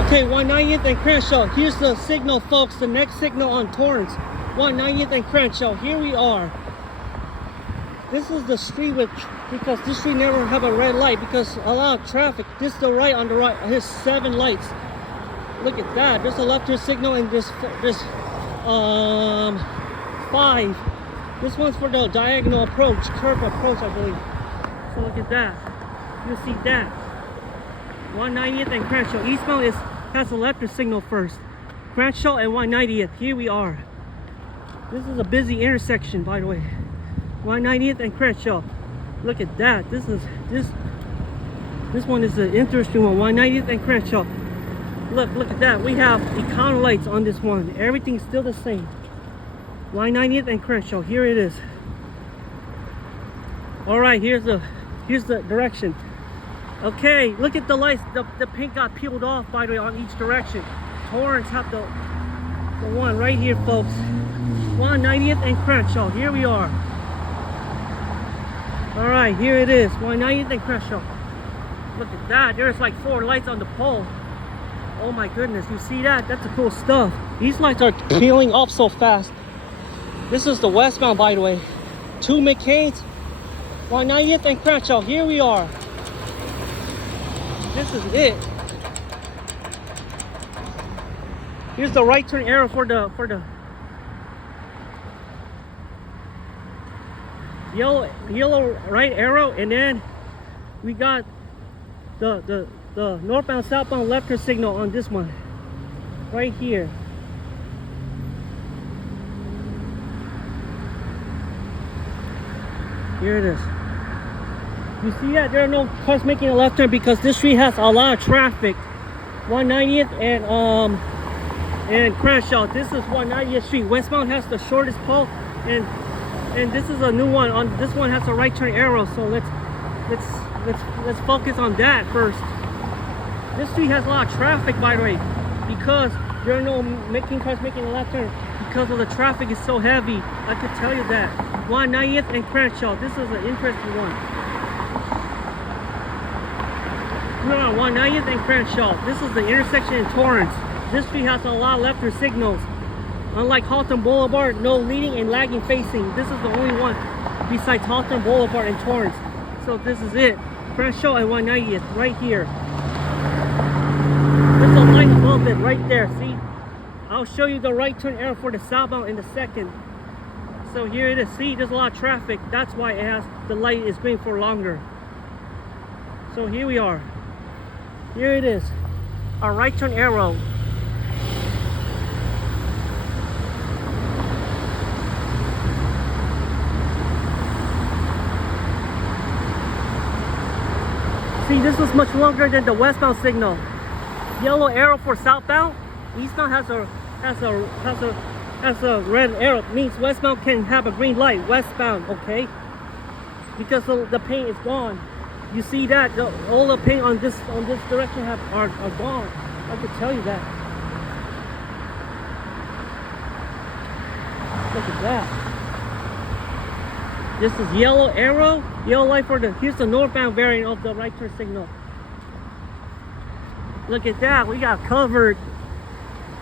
Okay, 190th and Crenshaw. Here's the signal, folks. The next signal on Torrance. 190th and Crenshaw. Here we are. This is the street because this street never have a red light because a lot of traffic. This is the right on the right. Here's 7 lights. Look at that. There's a left turn signal and this 5. This one's for the diagonal approach, curve approach, I believe. So look at that. You see that. 190th and Crenshaw. Eastbound has a left turn signal first. Crenshaw and 190th. Here we are. This is a busy intersection, by the way. 190th and Crenshaw. Look at that. This one is an interesting one. 190th and Crenshaw. Look at that. We have econo lights on this one. Everything's still the same. 190th and Crenshaw. Here it is. All right. Here's the direction. Okay. Look at the lights. The paint got peeled off, by the way, on each direction. Torrance have the one right here, folks. 190th and Crenshaw. Here we are. All right, here it is. 190th and Crenshaw. Look at that. There's like 4 lights on the pole. Oh my goodness, you see that? That's the cool stuff. These lights are peeling off so fast. This is the westbound, by the way. 2 McCain's. 190th and Crenshaw. Here we are. This is it. Here's the right turn arrow for the yellow right arrow, and then we got the northbound southbound left turn signal on this one right here. Here it is. You see that there are no cars making a left turn because this street has a lot of traffic. 190th and Crenshaw. This is 190th Street. Westbound has the shortest pole, and this is a new one. On this one has a right turn arrow. So let's focus on that first. This street has a lot of traffic, by the way, because there are no cars making a left turn because of the traffic is so heavy. I could tell you that. 190th and Crenshaw. This is an interesting one. We're on 190th and Crenshaw. This is the intersection in Torrance. This street has a lot of left turn signals. Unlike Hawthorne Boulevard, no leading and lagging facing. This is the only one besides Hawthorne Boulevard and Torrance. So this is it. Crenshaw and 190th right here. There's a light above it right there. See? I'll show you the right turn arrow for the southbound in a second. So here it is. See, there's a lot of traffic. That's why it has the light is green for longer. So here we are. Here it is. Our right turn arrow. See, this was much longer than the westbound signal. Yellow arrow for southbound. Eastbound has a red arrow. Means westbound can have a green light. Westbound, okay? Because the paint is gone. You see that all the paint on this direction are gone. I could tell you that. Look at that. This is yellow arrow, yellow light for here's the northbound variant of the right turn signal. Look at that, we got covered.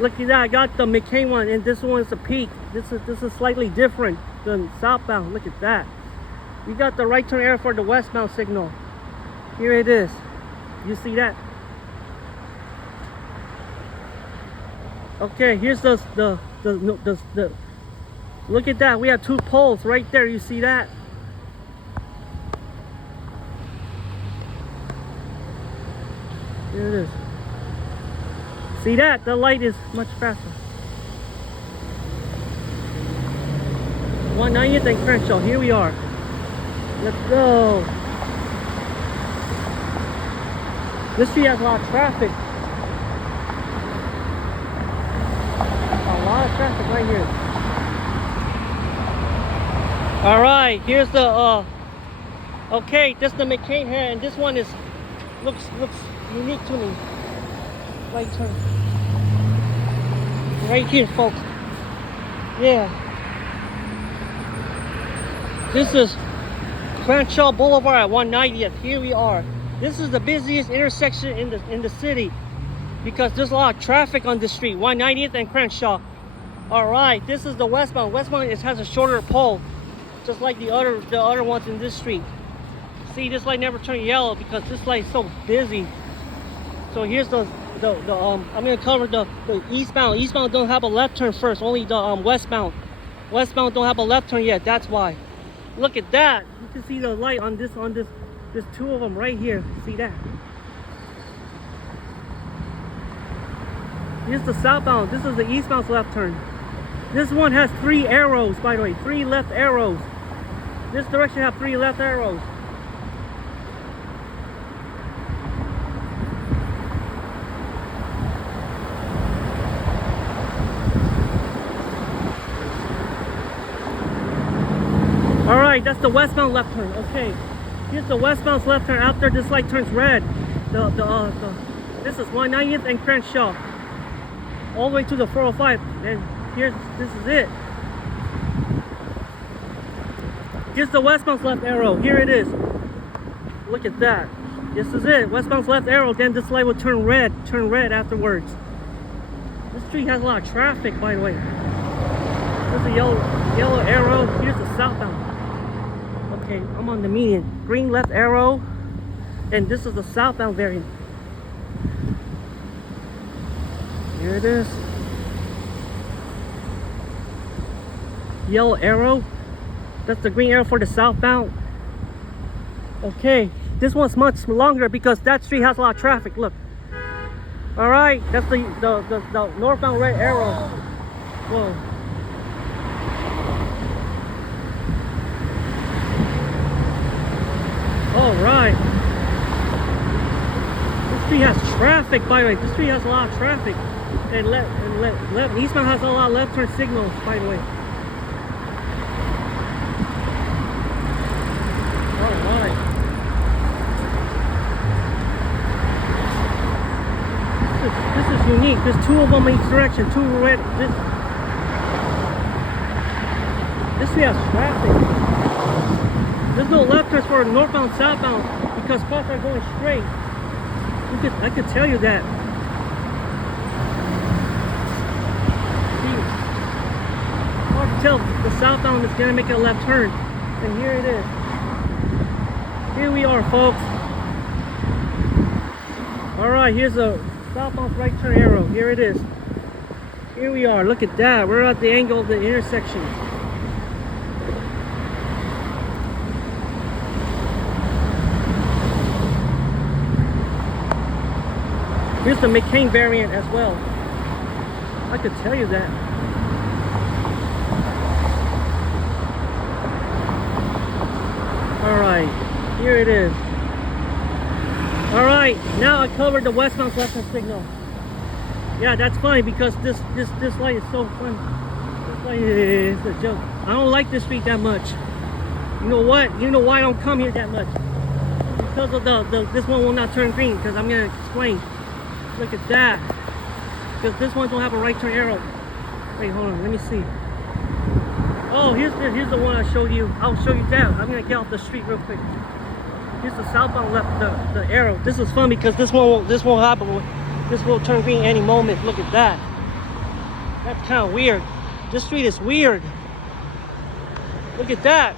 Look at that, I got the McCain one, and this one is a peak. This is slightly different than southbound. Look at that. We got the right turn arrow for the westbound signal. Here it is. You see that? Okay, here's the look at that. We have 2 poles right there. You see that? Here it is. See that? The light is much faster. 190th and Crenshaw. Here we are. Let's go. This street has a lot of traffic. A lot of traffic right here. All right, here's the okay, this is the McCain here, and this one looks unique to me. Right turn. Right here, folks. Yeah. This is Crenshaw Boulevard at 190th. Here we are. This is the busiest intersection in the city. because there's a lot of traffic on this street, 190th and Crenshaw. All right, this is the westbound. Westbound has a shorter pole, just like the other ones in this street. See, this light never turned yellow because this light is so busy. So here's I'm gonna cover the eastbound. Eastbound don't have a left turn first, only the westbound. Westbound don't have a left turn yet, that's why. Look at that. You can see the light on this. There's two of them right here. See that? Here's the southbound. This is the eastbound's left turn. This one has 3 arrows, by the way. 3 left arrows. This direction have 3 left arrows. All right, that's the westbound left turn. Okay, here's the westbound's left turn after this light turns red. This is 190th and Crenshaw, all the way to the 405. And this is it. Here's the westbound's left arrow. Here it is. Look at that. This is it. Westbound's left arrow. Then this light will turn red afterwards. This street has a lot of traffic, by the way. There's a yellow arrow. Here's the southbound. Okay, I'm on the median. Green left arrow, and this is the southbound variant. Here it is. Yellow arrow. That's the green arrow for the southbound. Okay, this one's much longer because that street has a lot of traffic. Look. All right, that's the northbound red arrow. Whoa. All right. This street has traffic, by the way. This street has a lot of traffic. And eastbound has a lot of left turn signals, by the way. All right. This is unique. There's 2 of them in each direction. 2 red. This street has traffic. There's no left turns for northbound, southbound because cars are going straight. I could tell you that. See, hard to tell the southbound is gonna make a left turn, and here it is. Here we are, folks. All right, here's a southbound right turn arrow. Here it is. Here we are. Look at that. We're at the angle of the intersection. Here's the McCain variant as well. I could tell you that. All right, here it is. All right, now I covered the westbound left turn signal. Yeah, that's funny because this light is so fun. This light is a joke. I don't like this street that much. You know what? You know why I don't come here that much? Because of this one will not turn green. Because I'm gonna explain. Look at that. Because this one don't have a right turn arrow. Wait, hold on. Let me see. Oh, here's the one I showed you. I'll show you that. I'm gonna get off the street real quick. Here's the southbound left the arrow. This is fun because this won't happen. This will turn green any moment. Look at that. That's kind of weird. This street is weird. Look at that.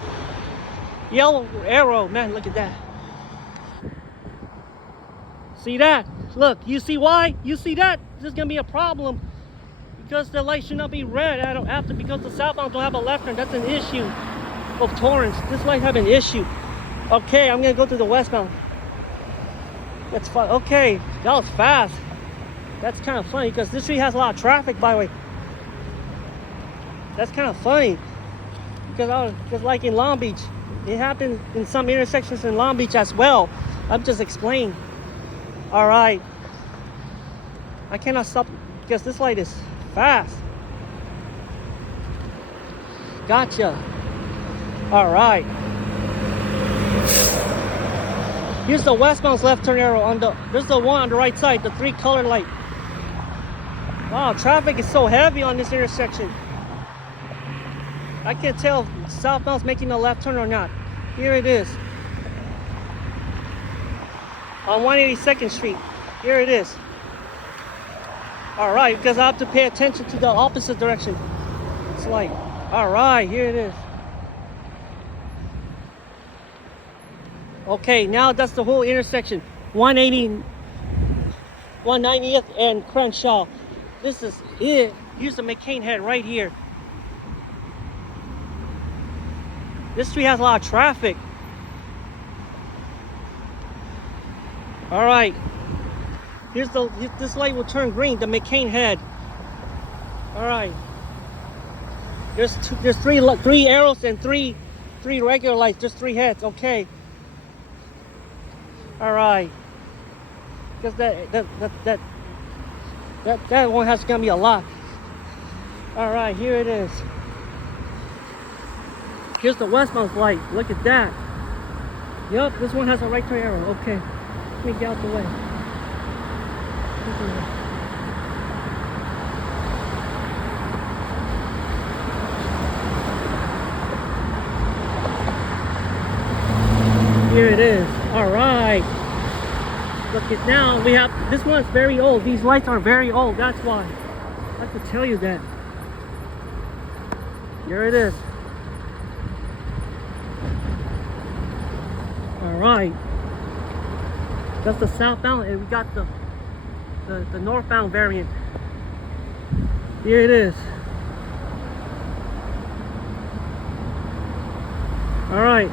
Yellow arrow, man. Look at that. See that? Look, you see why? You see that? There's gonna be a problem because the light should not be red after because the southbound don't have a left turn. That's an issue of Torrance. This light have an issue. Okay, I'm gonna go to the westbound. That's fine. Okay, that was fast. That's kind of funny because this street has a lot of traffic, by the way. That's kind of funny because like in Long Beach, it happened in some intersections in Long Beach as well. I'm just explaining. All right, I cannot stop because this light is fast. Gotcha. All right. Here's the westbound's left turn arrow there's the one on the right side, the 3 color light. Wow, traffic is so heavy on this intersection. I can't tell if southbound's making a left turn or not. Here it is. On 182nd Street. Here it is. All right, because I have to pay attention to the opposite direction. It's like, all right, here it is. Okay, now that's the whole intersection. 180, 190th and Crenshaw. This is it. Here's the McCain head right here. This street has a lot of traffic. All right. This light will turn green, the McCain head. All right. There's three arrows and three regular lights. There's 3 heads. Okay. All right. Because that one has gonna be a lot. All right, here it is. Here's the westbound light. Look at that. Yup, this one has a right turn arrow. Okay. Let me get out the way. Here it is. All right. Look at now. We have, this one's very old. These lights are very old. That's why. I have to tell you that. Here it is. All right. That's the southbound, and we got the northbound variant. Here it is. All right.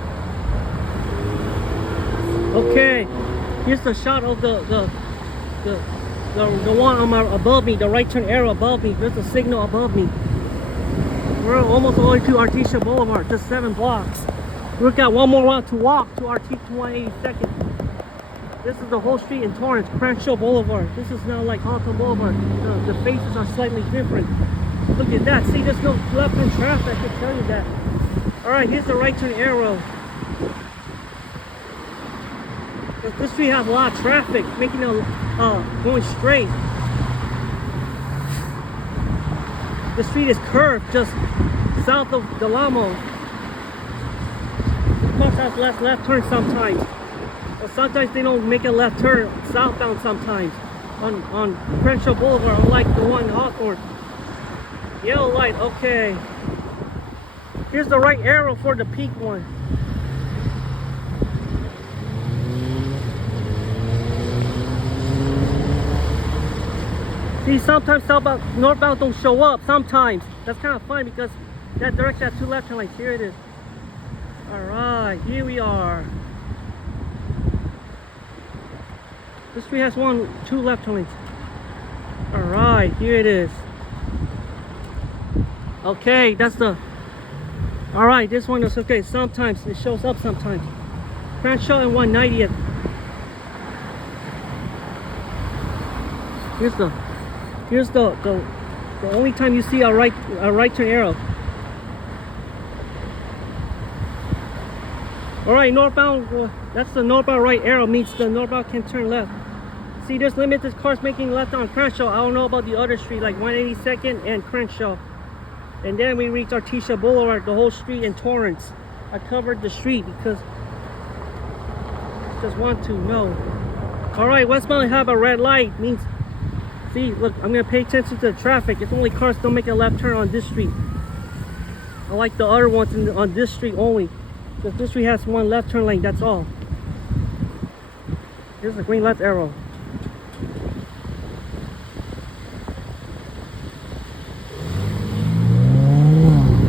Okay. Here's the shot of the one on above me, the right turn arrow above me. There's a signal above me. We're almost all the way to Artesia Boulevard, just 7 blocks. We've got one more route to walk to Artesia 182nd. This is the whole street in Torrance, Crenshaw Boulevard. This is now like Hawthorne Boulevard. The faces are slightly different. Look at that. See, there's no left-hand traffic. I can tell you that. All right, here's the right turn arrow. This street has a lot of traffic, making it going straight. The street is curved just south of Delamo. Cars have left turn sometimes. But sometimes they don't make a left turn southbound sometimes on Crenshaw Boulevard, unlike the one in Hawthorne. Yellow light, okay. Here's the right arrow for the peak one. See, sometimes southbound, northbound don't show up. Sometimes. That's kind of fun because that direction has 2 left turn lanes. Here it is. All right, here we are. This street has 2 left turn lanes. All right, here it is. Okay, that's the. All right, this one is okay. Sometimes it shows up. Sometimes. Crenshaw and 190th. Here's the only time you see a right turn arrow. All right, northbound. That's the northbound right arrow means the northbound can turn left. See, there's limited cars making left on Crenshaw. I don't know about the other street, like 182nd and Crenshaw. And then we reach Artesia Boulevard, the whole street in Torrance. I covered the street because I just want to know. All right, westbound have a red light means. See, look, I'm gonna pay attention to the traffic. It's only cars don't make a left turn on this street. Unlike the other ones on this street only. Because this street has 1 left turn lane, that's all. Here's the green left arrow.